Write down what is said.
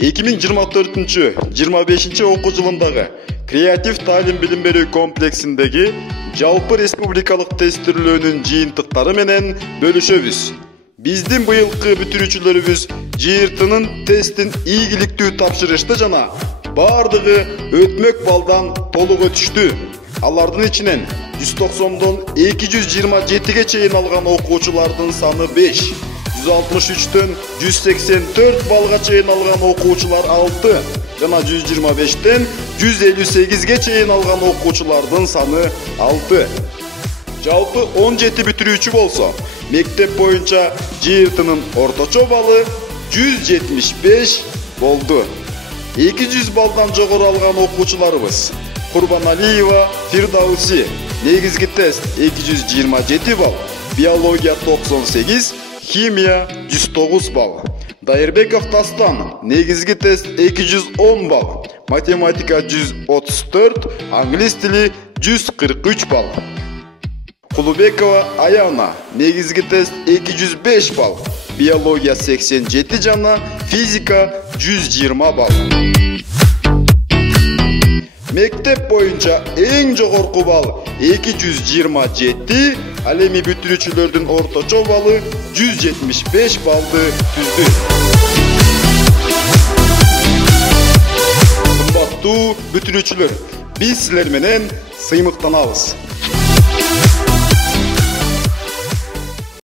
2024-25 окуу жылындагы креатив талим билим берүү комплексиндеги жалпы республикалык тестирлөөнүн жыйынтыктары менен бөлүшөбүз. Биздин быйылкы бүтүрүүчүлөрүбүз ЖРТнын тестин ийгиликтүү тапшырышты жана бардыгы өтмөк балдан толук өтүштү. Алардын ичинен 190дон 227ге чейин алган окуучулардын саны 5, 163төн 184 балга чейин алган окуучулар 6 жана 125тен 158ге чейин алган окуучулардын саны 6. Жалпы 17 бүтүрүүчү болсо, мектеп боюнча ЖРТнын орточо баллы 175 болду. 200 балдан жогору алган окуучуларыбыз: Курбаналиева Фирдауси, негизги тест 227 балл, биология 98, химия 109 балл. Дайырбеков Тастан, негизги тест 210 балл, математика 134, англис тили 143 балл. Кулубекова Аяна, негизги тест 205 балл, биология 87 жана физика 120 балл. Мектеп боюнча эң жогорку балл 227, ал эми бүтүрүүчүлөрдүн орточо баллы 175 баллды түздү. Кымбаттуу бүтүрүүчүлөр, биз силер менен сыймыктанабыз.